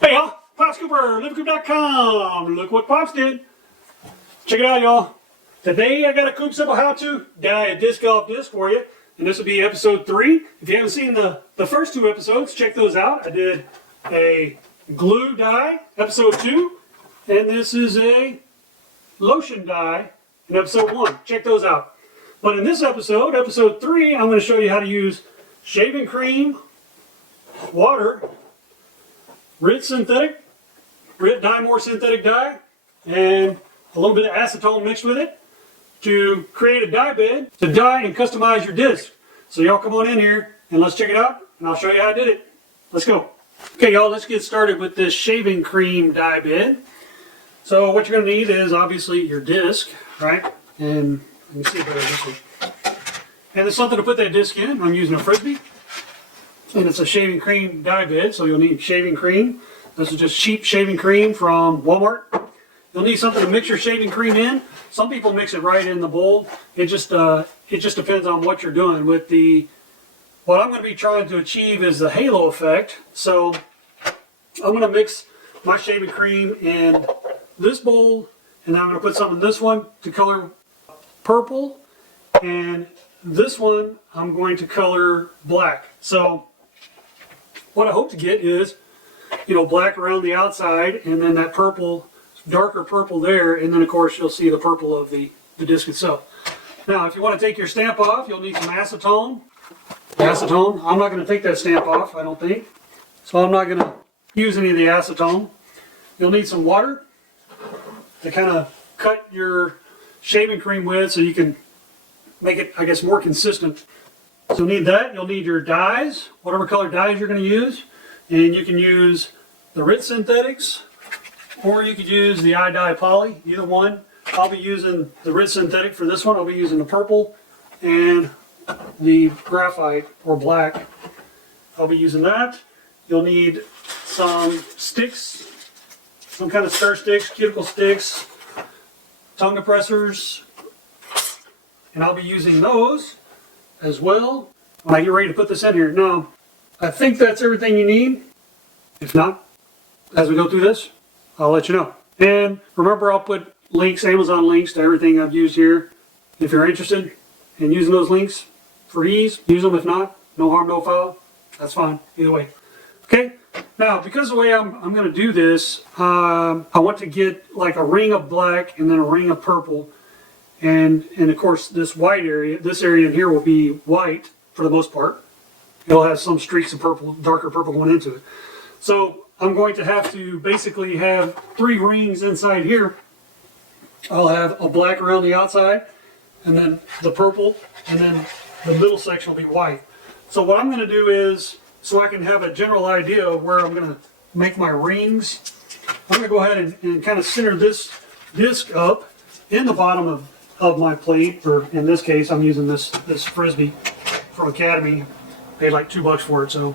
Hey y'all, Pops Cooper, LivingCooper.com. Look what Pops did. Check it out, y'all. Today I got a Coop simple how-to dye a disc golf disc for you. And this will be episode 3. If you haven't seen the first 2 episodes, check those out. I did a glue dye, episode 2. And this is a lotion dye in episode 1. Check those out. But in this episode, episode 3, I'm going to show you how to use shaving cream, water, Rit Dye More synthetic dye, and a little bit of acetone mixed with it to create a dye bed to dye and customize your disc. So y'all come on in here and let's check it out, and I'll show you how I did it. Let's go. Okay, y'all, let's get started with this shaving cream dye bed. So what you're going to need is obviously your disc, right? And let me see if I got this one. And there's something to put that disc in. I'm using a Frisbee. And it's a shaving cream dye bed, so you'll need shaving cream. This is just cheap shaving cream from Walmart. You'll need something to mix your shaving cream in. Some people mix it right in the bowl. It just depends on what you're doing. What I'm going to be trying to achieve is the halo effect. So I'm going to mix my shaving cream in this bowl, and then I'm going to put some in this one to color purple, and this one I'm going to color black. So what I hope to get is, black around the outside, and then that purple, darker purple there, and then of course you'll see the purple of the disc itself. Now, if you want to take your stamp off, you'll need some acetone. I'm not going to take that stamp off, I don't think. So I'm not going to use any of the acetone. You'll need some water to kind of cut your shaving cream with so you can make it, I guess, more consistent. So you'll need that. You'll need your dyes, whatever color dyes you're going to use. And you can use the Rit Synthetics, or you could use the iDye Poly, either one. I'll be using the Rit Synthetic for this one. I'll be using the purple and the graphite or black. I'll be using that. You'll need some sticks, some kind of stir sticks, cuticle sticks, tongue depressors, and I'll be using those as well when I get ready to put this in here. Now, I think that's everything you need. If not, as we go through this, I'll let you know. And remember, I'll put links, Amazon links to everything I've used here. If you're interested in using those links for ease, use them. If not, no harm, no foul. That's fine, either way. Okay, now because of the way I'm going to do this, I want to get like a ring of black and then a ring of purple. And of course this white area, this area in here will be white for the most part. It'll have some streaks of purple, darker purple going into it. So I'm going to have to basically have 3 rings inside here. I'll have a black around the outside, and then the purple, and then the middle section will be white. So what I'm going to do is, so I can have a general idea of where I'm going to make my rings, I'm going to go ahead and kind of center this disc up in the bottom of my plate, or in this case I'm using this Frisbee from Academy. Paid like $2 for it, so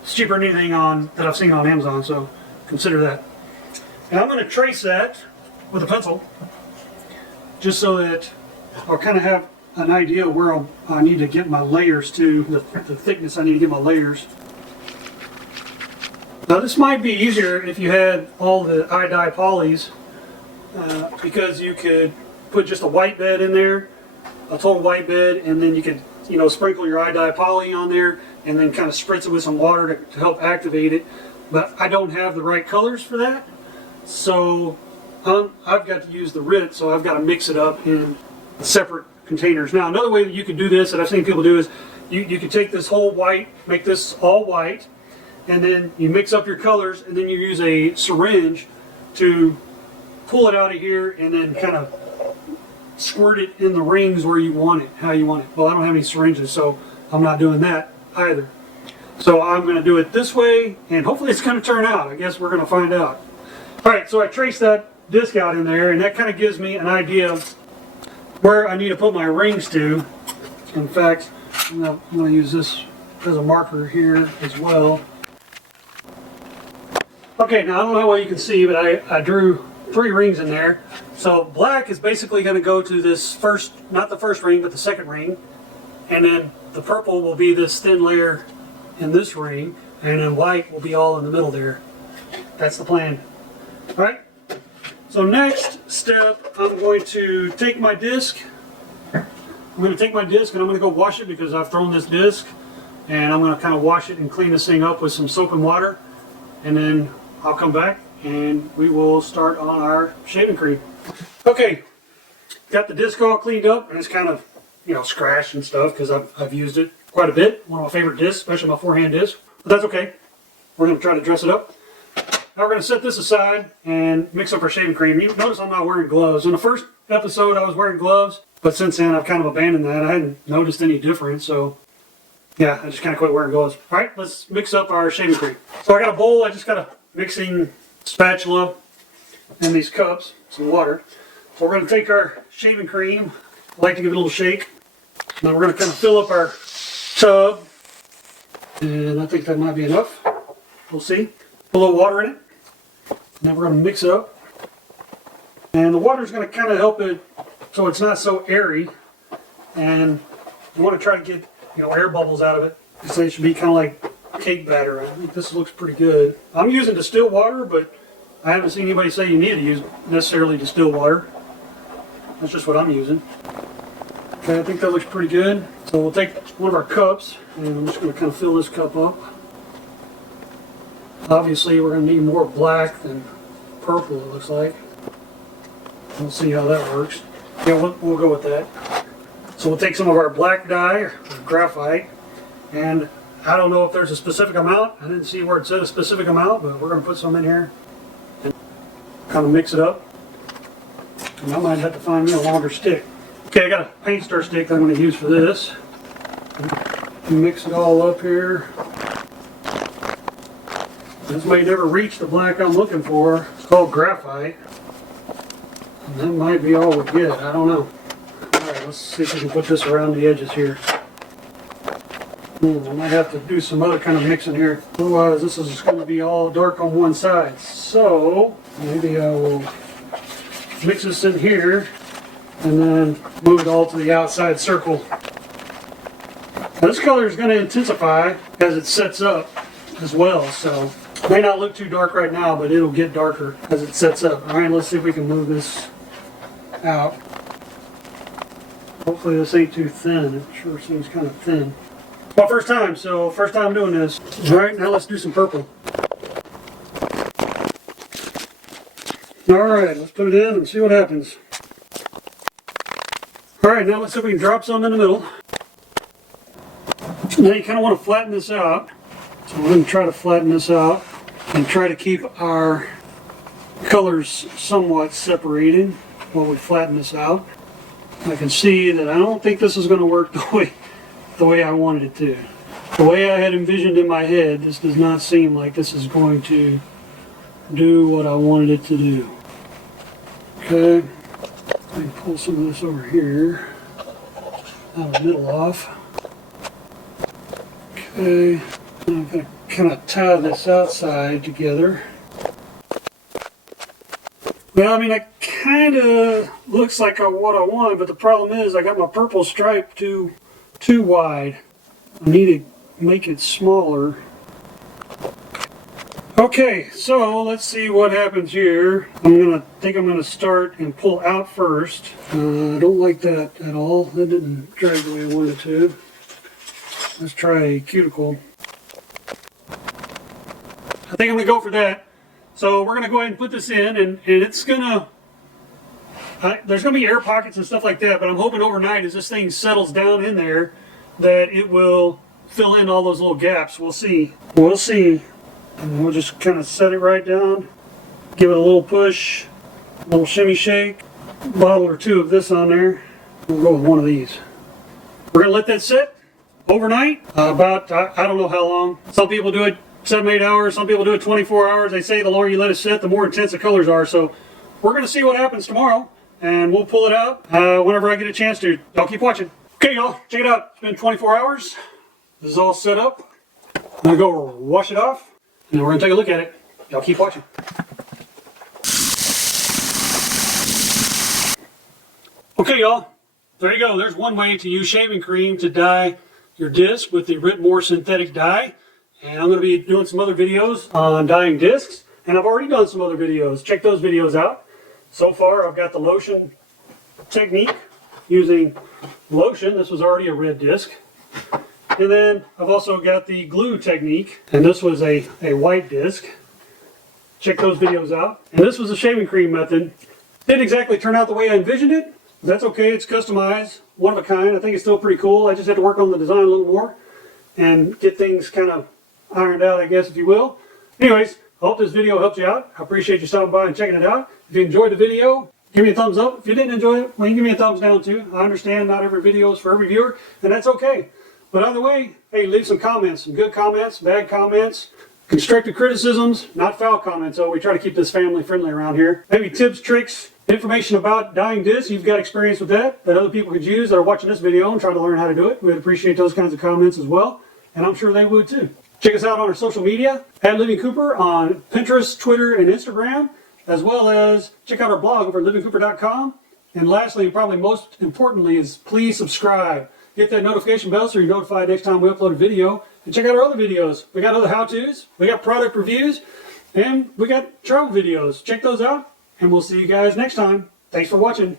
it's cheaper than anything that I've seen on Amazon, so consider that. And I'm going to trace that with a pencil, just so that I'll kind of have an idea of where I need to get my layers to, the thickness I need to get my layers. Now this might be easier if you had all the iDye polys, because you could put just a white bed in there, a total white bed, and then you could sprinkle your iDye poly on there and then kind of spritz it with some water to help activate it. But I don't have the right colors for that, so I've got to use the Rit, so I've got to mix it up in separate containers. Now, another way that you could do this that I've seen people do is you could take this whole white, make this all white, and then you mix up your colors, and then you use a syringe to pull it out of here and then kind of squirt it in the rings where you want it, how you want it. Well, I don't have any syringes, so I'm not doing that either. So I'm going to do it this way, and hopefully it's going to turn out. I guess we're going to find out. All right, so I traced that disc out in there, and that kind of gives me an idea of where I need to put my rings to. In fact, I'm going to use this as a marker here as well. Okay, now I don't know what you can see, but I drew 3 rings in there. So black is basically going to go to this first, not the first ring, but the second ring. And then the purple will be this thin layer in this ring, and then white will be all in the middle there. That's the plan. All right. So next step, I'm going to take my disc. I'm going to take my disc and I'm going to go wash it because I've thrown this disc. And I'm going to kind of wash it and clean this thing up with some soap and water. And then I'll come back and we will start on our shaving cream. Okay, got the disc all cleaned up and it's kind of, you know, scratched and stuff because I've used it quite a bit. One of my favorite discs, especially my forehand disc. But that's okay. We're going to try to dress it up. Now we're going to set this aside and mix up our shaving cream. You notice I'm not wearing gloves. In the first episode I was wearing gloves, but since then I've kind of abandoned that. I hadn't noticed any difference, so yeah, I just kind of quit wearing gloves. All right, let's mix up our shaving cream. So I got a bowl. I just got a mixing spatula and these cups, some water. So we're going to take our shaving cream. I like to give it a little shake. Now we're going to kind of fill up our tub. And I think that might be enough. We'll see. Put a little water in it. And then we're going to mix it up. And the water is going to kind of help it so it's not so airy. And you want to try to get, you know, air bubbles out of it. So it should be kind of like cake batter. I think this looks pretty good. I'm using distilled water, but I haven't seen anybody say you need to use necessarily distilled water. That's just what I'm using. Okay, I think that looks pretty good. So we'll take one of our cups, and I'm just going to kind of fill this cup up. Obviously, we're going to need more black than purple, it looks like. We'll see how that works. Yeah, we'll go with that. So we'll take some of our black dye, or graphite, and I don't know if there's a specific amount. I didn't see where it said a specific amount, but we're going to put some in here and kind of mix it up. And I might have to find me a longer stick. Okay, I got a paint stir stick that I'm going to use for this. Mix it all up here. This may never reach the black I'm looking for. It's called graphite. And that might be all we get. I don't know. Alright, let's see if we can put this around the edges here. I might have to do some other kind of mixing here. Otherwise, this is just going to be all dark on one side. So, maybe I will mix this in here and then move it all to the outside circle. Now, this color is going to intensify as it sets up as well, so it may not look too dark right now, but it'll get darker as it sets up. Alright, let's see if we can move this out. Hopefully this ain't too thin. It sure seems kind of thin. It's my first time, so first time doing this. Alright, now let's do some purple. Alright, let's put it in and see what happens. Alright, now let's see if we can drop some in the middle. Now you kind of want to flatten this out. So we're going to try to flatten this out and try to keep our colors somewhat separated while we flatten this out. I can see that I don't think this is going to work the way I wanted it to. The way I had envisioned in my head, this does not seem like this is going to do what I wanted it to do. Okay, let me pull some of this over here, out of the middle off. Okay, I'm going to kind of tie this outside together. Well, I mean, it kind of looks like what I want, but the problem is I got my purple stripe too wide. I need to make it smaller. Okay, so let's see what happens here. I think I'm gonna start and pull out first. I don't like that at all. That didn't drag the way I wanted it to. Let's try a cuticle. I think I'm gonna go for that. So we're gonna go ahead and put this in, and it's gonna. There's gonna be air pockets and stuff like that, but I'm hoping overnight as this thing settles down in there, that it will fill in all those little gaps. We'll see. We'll see. And we'll just kind of set it right down, give it a little push, a little shimmy shake, bottle or two of this on there. We'll go with one of these. We're gonna let that sit overnight, about, I don't know how long. Some people do it 7-8 hours, some people do it 24 hours. They say the longer you let it sit, the more intense the colors are. So we're gonna see what happens tomorrow, and we'll pull it out whenever I get a chance to. Y'all keep watching. Okay, y'all, check it out. It's been 24 hours. This is all set up. I'm gonna go wash it off, and then we're going to take a look at it. Y'all keep watching. Okay, y'all. There you go. There's one way to use shaving cream to dye your disc with the Whitmore synthetic dye. And I'm going to be doing some other videos on dyeing discs. and I've already done some other videos. Check those videos out. So far, I've got the lotion technique using lotion. This was already a red disc. And then I've also got the glue technique, and this was a white disc. Check those videos out. And this was a shaving cream method. Didn't exactly turn out the way I envisioned it. That's okay, it's customized, one of a kind. I think it's still pretty cool. I just had to work on the design a little more and get things kind of ironed out, I guess, if you will. Anyways, I hope this video helped you out. I appreciate you stopping by and checking it out. If you enjoyed the video, give me a thumbs up. If you didn't enjoy it, well, you can give me a thumbs down too. I understand not every video is for every viewer, and that's okay. But either way, hey, leave some comments, some good comments, bad comments, constructive criticisms, not foul comments. So we try to keep this family friendly around here. Maybe tips, tricks, information about dyeing discs. You've got experience with that other people could use that are watching this video and trying to learn how to do it. We'd appreciate those kinds of comments as well, and I'm sure they would too. Check us out on our social media at LivingCooper on Pinterest, Twitter, and Instagram, as well as check out our blog over at LivingCooper.com. And lastly, and probably most importantly, is please subscribe. Hit that notification bell so you're notified next time we upload a video. And check out our other videos. We got other how-tos, we got product reviews, and we got travel videos. Check those out, and we'll see you guys next time. Thanks for watching.